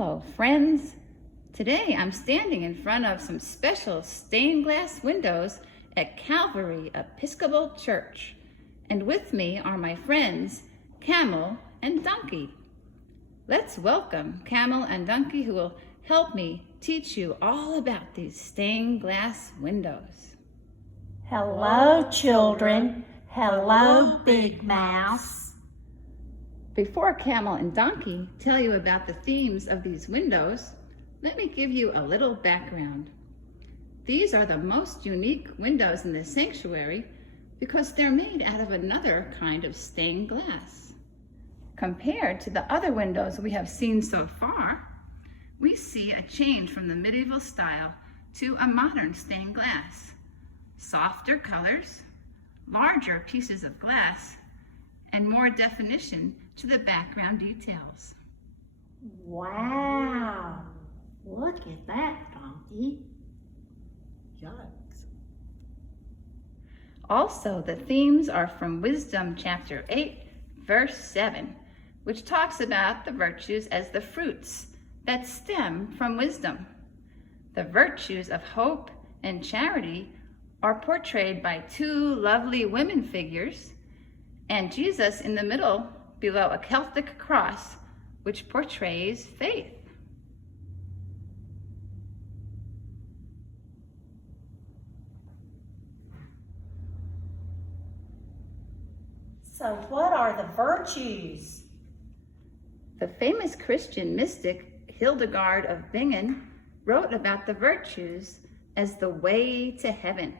Hello, friends. Today I'm standing in front of some special stained glass windows at Calvary Episcopal Church. And with me are my friends, Camel and Donkey. Let's welcome Camel and Donkey, who will help me teach you all about these stained glass windows. Hello, children. Hello, Big Mouse. Before Camel and Donkey tell you about the themes of these windows, let me give you a little background. These are the most unique windows in the sanctuary because they're made out of another kind of stained glass. Compared to the other windows we have seen so far, we see a change from the medieval style to a modern stained glass. Softer colors, larger pieces of glass, and more definition to the background details. Wow. Look at that, Donkey. Yikes. Also, the themes are from Wisdom chapter 8, verse 7, which talks about the virtues as the fruits that stem from wisdom. The virtues of hope and charity are portrayed by two lovely women figures, and Jesus in the middle below a Celtic cross, which portrays faith. So what are the virtues? The famous Christian mystic Hildegard of Bingen wrote about the virtues as the way to heaven.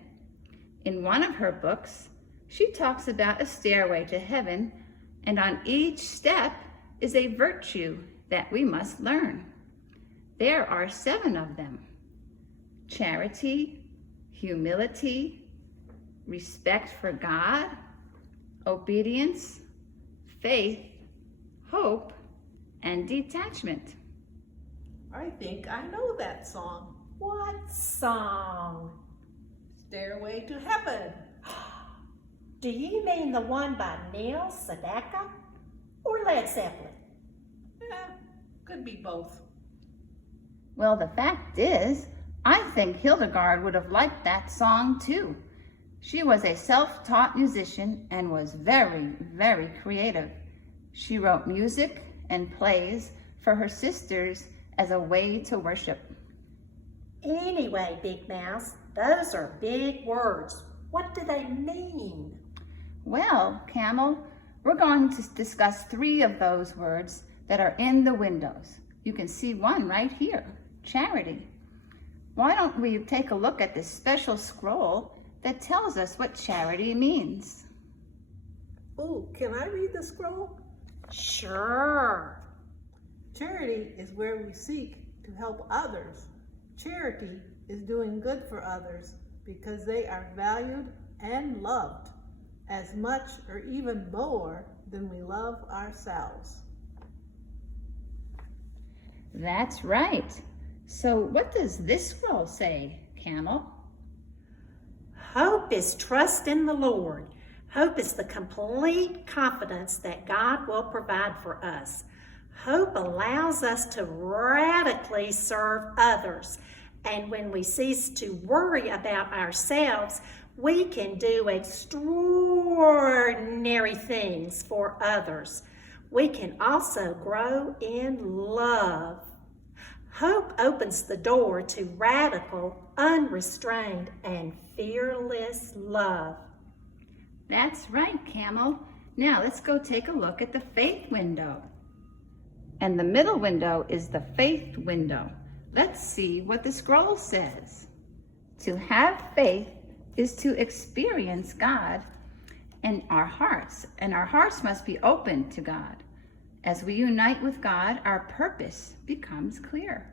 In one of her books, she talks about a stairway to heaven, and on each step is a virtue that we must learn. There are 7 of them: charity, humility, respect for God, obedience, faith, hope, and detachment. I think I know that song. What song? Stairway to Heaven. Do you mean the one by Neil Sedaka or Led Zeppelin? Could be both. Well, the fact is, I think Hildegard would have liked that song too. She was a self-taught musician and was very, very creative. She wrote music and plays for her sisters as a way to worship. Anyway, Big Mouse, those are big words. What do they mean? Well, Camel, we're going to discuss 3 of those words that are in the windows. You can see one right here, charity. Why don't we take a look at this special scroll that tells us what charity means? Oh, can I read the scroll? Sure. Charity is where we seek to help others. Charity is doing good for others because they are valued and loved as much or even more than we love ourselves. That's right. So what does this scroll say, Camel? Hope is trust in the Lord. Hope is the complete confidence that God will provide for us. Hope allows us to radically serve others. And when we cease to worry about ourselves, we can do extraordinary things for others. We can also grow in love. Hope opens the door to radical, unrestrained, and fearless love. That's right, Camel. Now let's go take a look at the faith window. And the middle window is the faith window. Let's see what the scroll says. To have faith is to experience God in our hearts, and our hearts must be open to God. As we unite with God, our purpose becomes clear.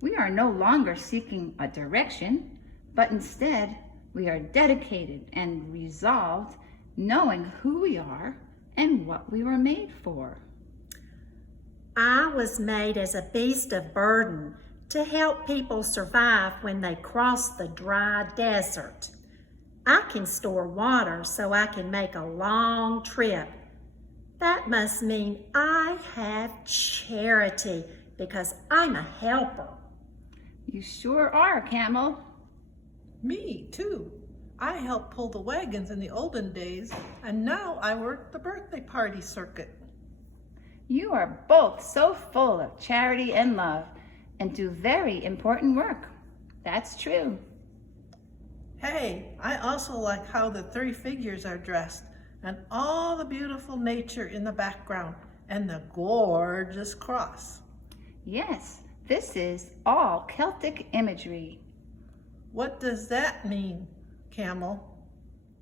We are no longer seeking a direction, but instead we are dedicated and resolved, knowing who we are and what we were made for. I was made as a beast of burden to help people survive when they cross the dry desert. I can store water so I can make a long trip. That must mean I have charity because I'm a helper. You sure are, Camel. Me, too. I helped pull the wagons in the olden days, and now I work the birthday party circuit. You are both so full of charity and love and do very important work. That's true. Hey, I also like how the three figures are dressed and all the beautiful nature in the background and the gorgeous cross. Yes, this is all Celtic imagery. What does that mean, Camel?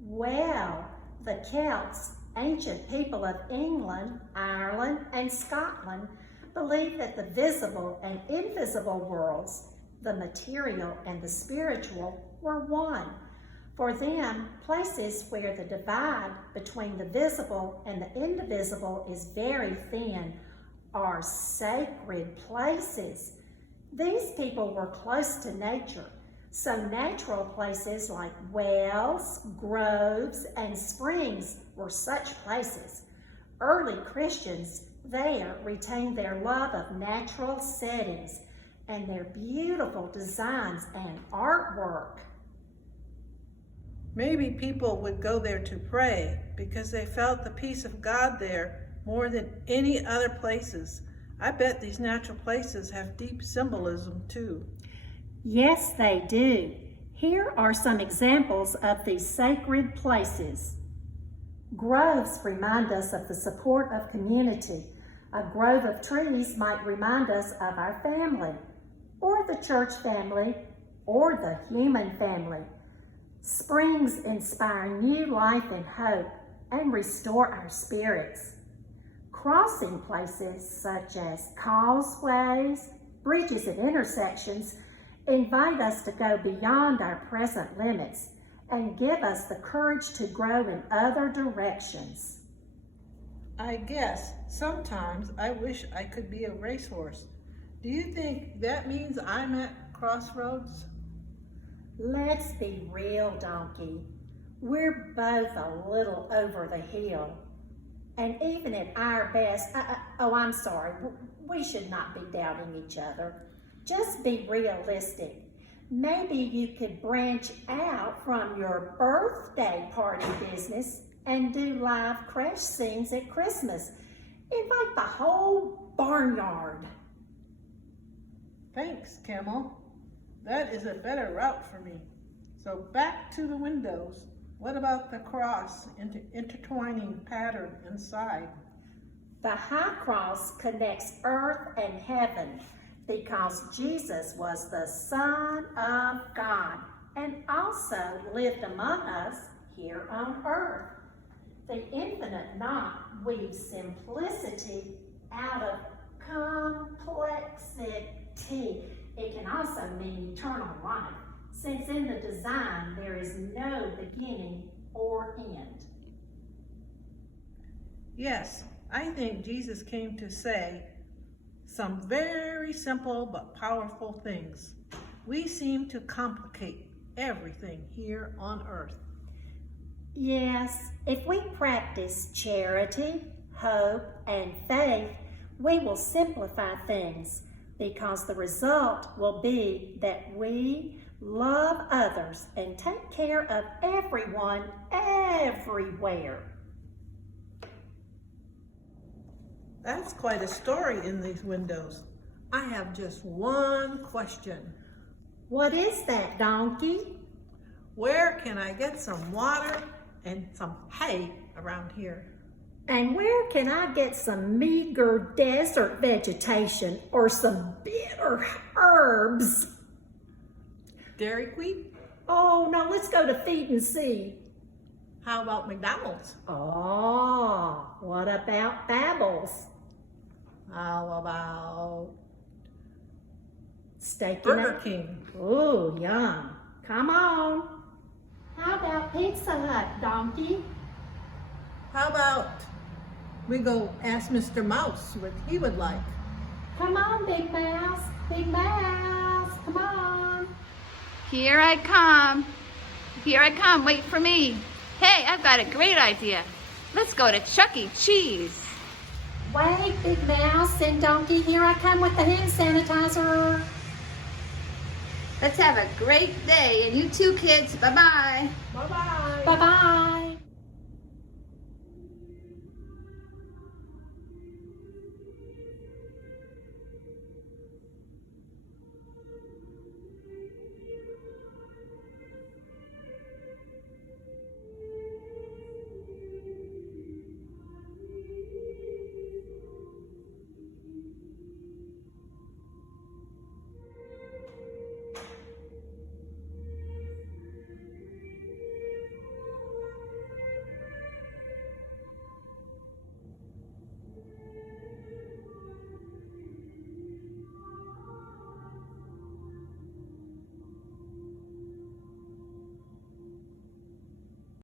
Well, the Celts, ancient people of England, Ireland, and Scotland, believed that the visible and invisible worlds, the material and the spiritual, were one. For them, places where the divide between the visible and the indivisible is very thin are sacred places. These people were close to nature, so natural places like wells, groves, and springs were such places. Early Christians there retained their love of natural settings and their beautiful designs and artwork. Maybe people would go there to pray because they felt the peace of God there more than any other places. I bet these natural places have deep symbolism too. Yes, they do. Here are some examples of these sacred places. Groves remind us of the support of community. A grove of trees might remind us of our family, or the church family, or the human family. Springs inspire new life and hope and restore our spirits. Crossing places such as causeways, bridges, and intersections invite us to go beyond our present limits and give us the courage to grow in other directions. I guess sometimes I wish I could be a racehorse. Do you think that means I'm at crossroads? Let's be real, Donkey. We're both a little over the hill. And even at our best, I'm sorry, we should not be doubting each other. Just be realistic. Maybe you could branch out from your birthday party business and do live crash scenes at Christmas. Invite the whole barnyard. Thanks, Camel. That is a better route for me. So back to the windows. What about the cross intertwining pattern inside? The high cross connects earth and heaven because Jesus was the Son of God and also lived among us here on earth. The infinite knot weaves simplicity out of complexity. It can also mean eternal life, since in the design there is no beginning or end. Yes, I think Jesus came to say some very simple but powerful things. We seem to complicate everything here on earth. Yes, if we practice charity, hope, and faith, we will simplify things because the result will be that we love others and take care of everyone everywhere. That's quite a story in these windows. I have just one question. What is that, Donkey? Where can I get some water and some hay around here? And where can I get some meager desert vegetation or some bitter herbs? Dairy Queen? Oh, no, let's go to Feed and See. How about McDonald's? Oh, what about Babbles? How about Steak Burger King? Ooh, yum. Come on. How about Pizza Hut, Donkey? How about we go ask Mr. Mouse what he would like? Come on, Big Mouse. Big Mouse, come on. Here I come. Here I come. Wait for me. Hey, I've got a great idea. Let's go to Chuck E. Cheese. Wait, Big Mouse and Donkey, here I come with the hand sanitizer. Let's have a great day. And you too, kids. Bye-bye. Bye-bye. Bye-bye.